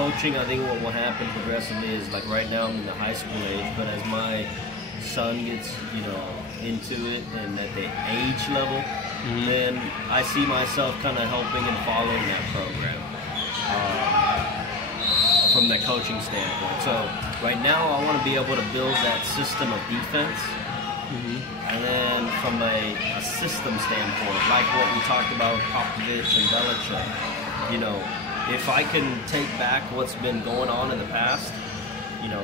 coaching, I think what will happen progressively is, like, right now I'm in the high school age, but as my son gets, you know, into it and at the age level, then I see myself kind of helping and following that program from the coaching standpoint. So right now I want to be able to build that system of defense. And then from a system standpoint, like what we talked about with Popovich and Belichick, you know, if I can take back what's been going on in the past, you know,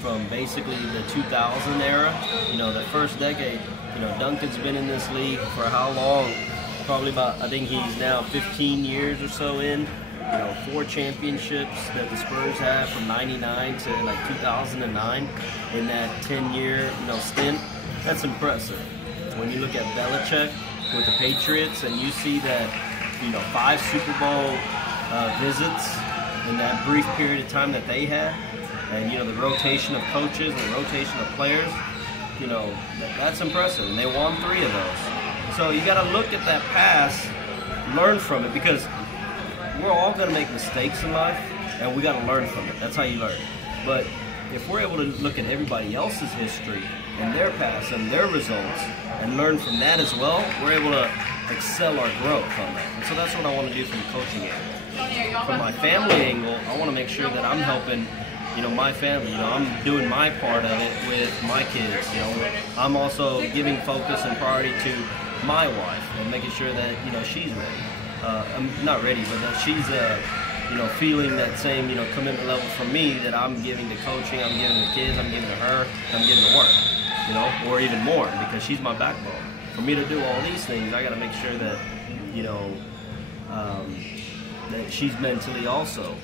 from basically the 2000 era, you know, the first decade, you know, Duncan's been in this league for how long? Probably about, I think he's now 15 years or so in. You know, 4 championships that the Spurs had from '99 to like 2009 in that 10-year, you know, stint. That's impressive. When you look at Belichick with the Patriots and you see that, you know, 5 Super Bowl visits in that brief period of time that they had, and, you know, the rotation of coaches and the rotation of players, you know, that's impressive. And they won 3 of those. So you got to look at that past, learn from it, because we're all going to make mistakes in life, and we got to learn from it. That's how you learn. But if we're able to look at everybody else's history and their past and their results and learn from that as well, we're able to excel our growth on that. And so that's what I want to do from the coaching angle. From my family angle, I want to make sure that I'm helping, you know, my family. You know, I'm doing my part of it with my kids. You know, I'm also giving focus and priority to my wife and making sure that, you know, she's ready. I'm not ready, but that she's, you know, feeling that same, you know, commitment level from me that I'm giving to coaching, I'm giving to kids, I'm giving to her, I'm giving to work, you know, or even more, because she's my backbone. For me to do all these things, I got to make sure that, you know, that she's mentally also,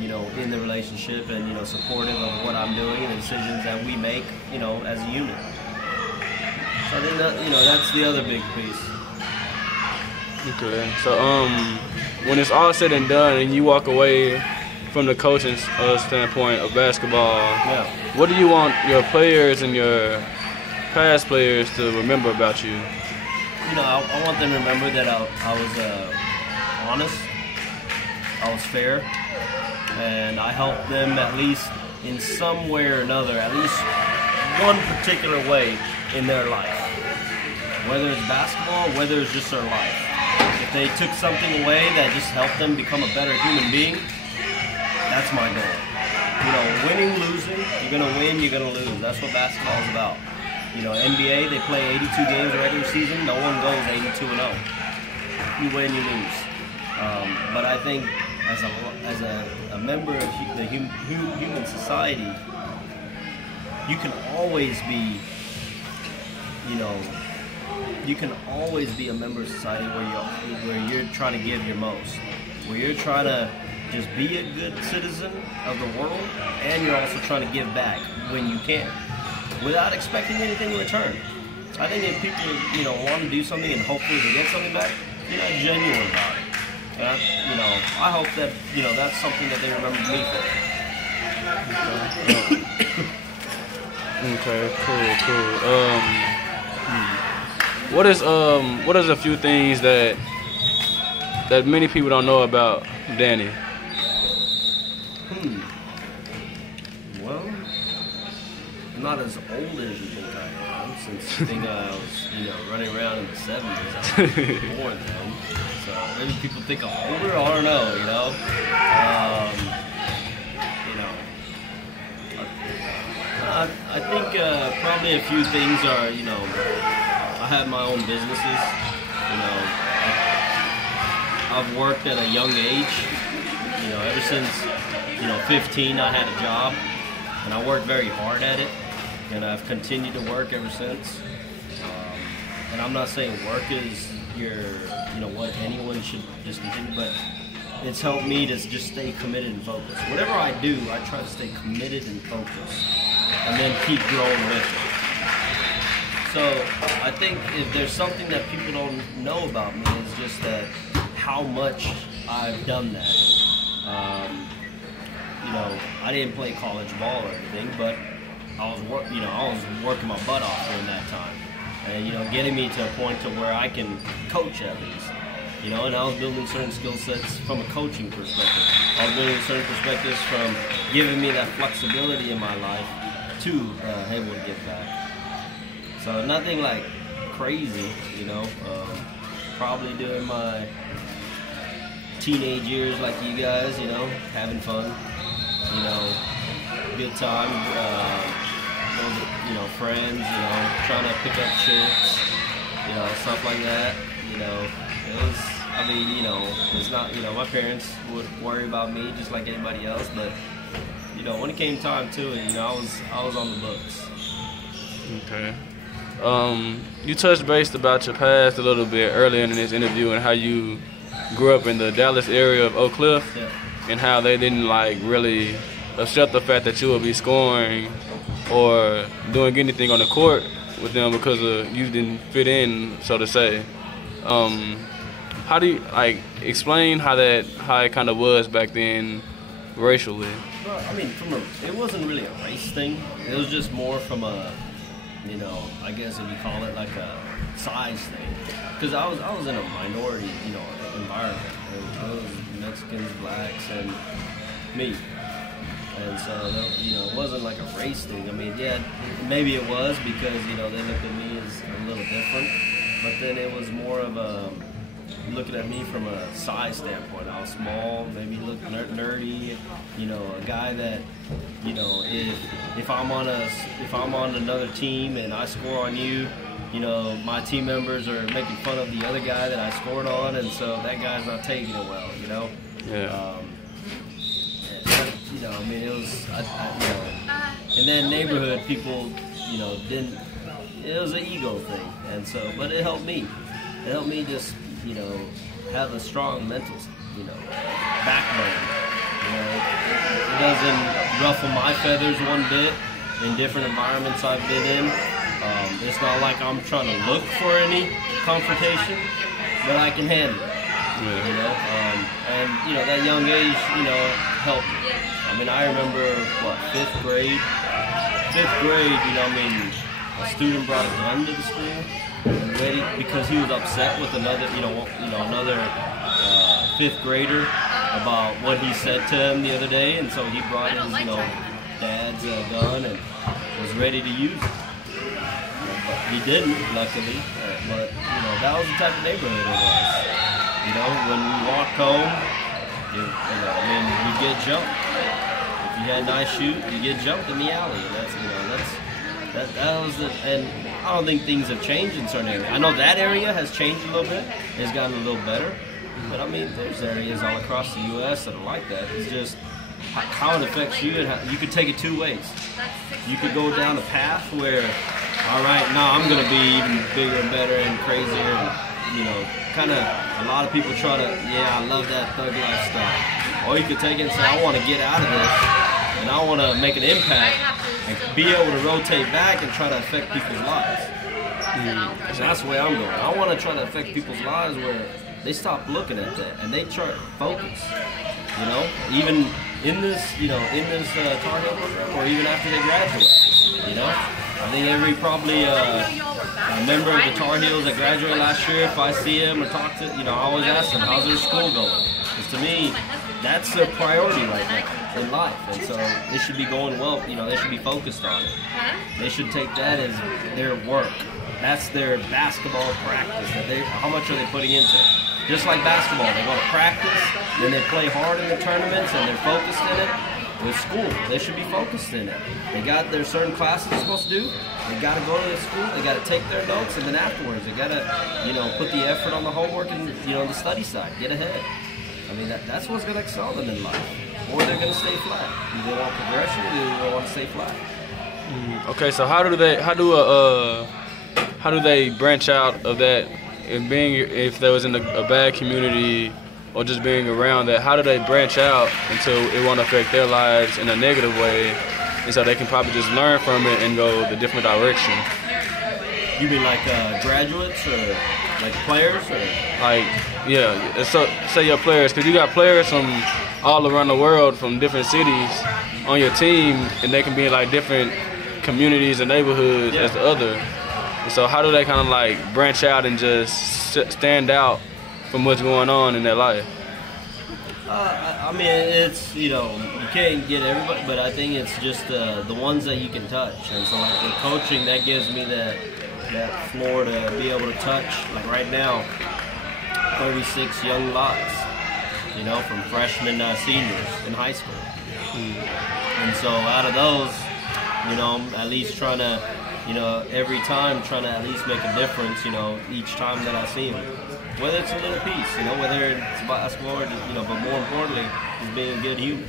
you know, in the relationship and, you know, supportive of what I'm doing and the decisions that we make, you know, as a unit. So I think that, you know, that's the other big piece. Okay, so when it's all said and done and you walk away from the coaching standpoint of basketball, what do you want your players and your past players to remember about you? You know, I want them to remember that I was honest, I was fair, and I helped them at least in some way or another, at least one particular way in their life. Whether it's basketball, whether it's just their life. If they took something away that just helped them become a better human being, that's my goal. You know, winning, losing, you're going to win, you're going to lose. That's what basketball is about. You know, NBA, they play 82 games regular season. No one goes 82-0. You win, you lose. But I think as a member of the human society, you can always be, you know, you can always be a member of society where you're trying to give your most, where you're trying to just be a good citizen of the world, and you're also trying to give back when you can, without expecting anything in return. I think if people, you know, want to do something and hopefully they get something back, you're not genuine about it. And you know, I hope that, you know, that's something that they remember me for. Okay, cool. What is a few things that many people don't know about Danny? Well, I'm not as old as you think I am, since you think I was, you know, running around in the 70s. I was born then. So maybe people think I'm older. I don't know, you know. I think probably a few things are, you know, I have my own businesses. You know, I've worked at a young age. You know, ever since, you know, 15, I had a job, and I worked very hard at it, and I've continued to work ever since. And I'm not saying work is you know, what anyone should just continue, but it's helped me to just stay committed and focused. Whatever I do, I try to stay committed and focused, and then keep growing with it. So I think if there's something that people don't know about me, is just that how much I've done that. You know, I didn't play college ball or anything, but I was working my butt off during that time, and you know, getting me to a point to where I can coach at least. You know, and I was building certain skill sets from a coaching perspective. I was building certain perspectives from giving me that flexibility in my life to able to get back. So nothing like crazy, you know. Probably during my teenage years like you guys, you know, having fun, you know, good time, you know, friends, you know, trying to pick up chicks, you know, stuff like that, you know. It was, I mean, you know, it's not, you know, my parents would worry about me just like anybody else, but, you know, when it came time to it, you know, I was on the books. Okay. You touched base about your past a little bit earlier in this interview and how you grew up in the Dallas area of Oak Cliff, Yeah. and how they didn't like really accept the fact that you would be scoring or doing anything on the court with them because you didn't fit in, so to say. How do you like explain how it kind of was back then, racially? Well, I mean, it wasn't really a race thing. It was just more from a, you know, I guess if you call it like a size thing. Because I was in a minority, you know, environment. It was Mexicans, blacks, and me. And so, you know, it wasn't like a race thing. I mean, yeah, maybe it was because, you know, they looked at me as a little different. But then it was more of a looking at me from a size standpoint. I was small, maybe look nerdy, you know, a guy that, you know, if I'm on another team and I score on you, you know, my team members are making fun of the other guy that I scored on, and so that guy's not taking it well, you know. Yeah. You know, I mean, it was, you know, in that neighborhood, people, you know, didn't. It was an ego thing, and so, but it helped me. It helped me just, you know, have a strong mental, you know, backbone. You know, it doesn't ruffle my feathers one bit in different environments I've been in. It's not like I'm trying to look for any confrontation, but I can handle it. Yeah. You know, and you know that young age, you know, helped me. I mean, I remember fifth grade. You know, I mean, a student brought a gun to the school, ready because he was upset with another fifth grader about what he said to him the other day, and so he brought his, you know, dad's gun and was ready to use it. But he didn't, luckily. But you know, that was the type of neighborhood it was. You know, when we walked home, you know, I mean, you'd get jumped. If you had a nice shoot, you get jumped in the alley. And that's, you know, that was it. And I don't think things have changed in certain areas. I know that area has changed a little bit. It's gotten a little better. But I mean, there's areas all across the U.S. that are like that. It's just how it affects you, and how, you could take it two ways. You could go down a path where, all right, now I'm going to be even bigger and better and crazier. And, you know, kind of a lot of people try to, yeah, I love that thug lifestyle. Or you could take it and say, I want to get out of this, and I want to make an impact and be able to rotate back and try to affect people's lives. And that's the way I'm going. I want to try to affect people's lives where they stop looking at that and they try to focus. You know, even in this, you know, in this Tar Heel program, or even after they graduate. You know, I think every probably a member of the Tar Heels that graduated last year, if I see him or talk to, you know, I always ask them, how's their school going? Because to me, that's their priority right now in life, and so they should be going well. You know, they should be focused on it. They should take that as their work. That's their basketball practice. How much are they putting into it? Just like basketball, they go to practice, then they play hard in the tournaments, and they're focused in it. With school, they should be focused in it. They got their certain classes they're supposed to do. They got to go to the school. They got to take their notes, and then afterwards, they got to, you know, put the effort on the homework and, you know, the study side. Get ahead. I mean, that's what's going to excel them in life, or they're going to stay flat. Do they want progression, or do they want to stay flat? Okay, so how do they branch out of that? If they was in a bad community or just being around that, how do they branch out until it won't affect their lives in a negative way, and so they can probably just learn from it and go the different direction? You mean like graduates or like players? Or? Like, yeah, so say your players, because you got players from all around the world from different cities on your team, and they can be in like different communities and neighborhoods as the other. So how do they kind of like branch out and just stand out from what's going on in their life? I mean, it's, you know, you can't get everybody, but I think it's just the ones that you can touch. And so, like, with coaching, that gives me that floor to be able to touch. Like right now, 36 young lots, you know, from freshmen to seniors in high school. And so out of those, you know, I'm at least trying to, you know, every time trying to at least make a difference, you know, each time that I see them. Whether it's a little piece, you know, whether it's basketball or, you know, but more importantly, is being a good human.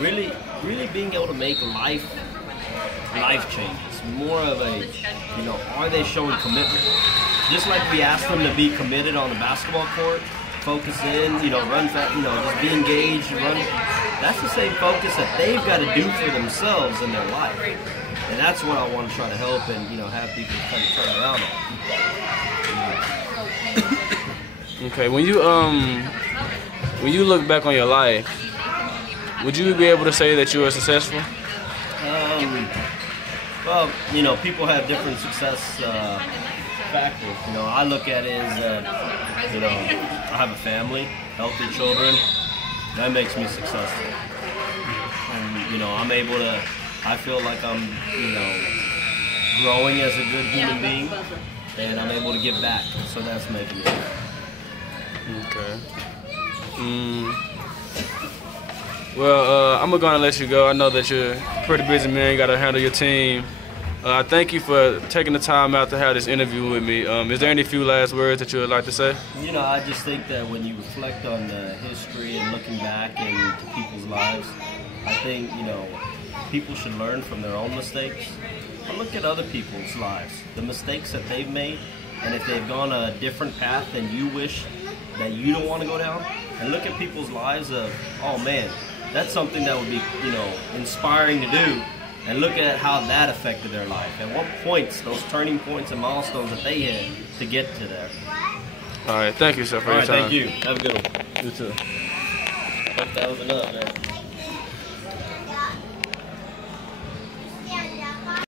Really being able to make life changes. More of a, you know, are they showing commitment? Just like we asked them to be committed on the basketball court, focus in, you know, run fast, you know, just be engaged, run. That's the same focus that they've got to do for themselves in their life. And that's what I want to try to help and, you know, have people kind of turn around on. Okay, when you look back on your life, would you be able to say that you were successful? Well, you know, people have different success factors. You know, I look at it as, you know, I have a family, healthy children. That makes me successful. And, you know, I'm able to, I feel like I'm, you know, growing as a good human being, and I'm able to give back. So that's making me happy. Okay. Well, I'm gonna let you go. I know that you're a pretty busy man. You gotta handle your team. I thank you for taking the time out to have this interview with me. Is there any few last words that you would like to say? You know, I just think that when you reflect on the history and looking back into people's lives, I think, you know, people should learn from their own mistakes. But look at other people's lives, the mistakes that they've made, and if they've gone a different path than you wish that you don't want to go down, and look at people's lives of, oh man, that's something that would be, you know, inspiring to do, and look at how that affected their life, and what points, those turning points and milestones that they had to get to there. All right, thank you, sir, for your time. Thank you. Have a good one. You too. Hope that was enough, man.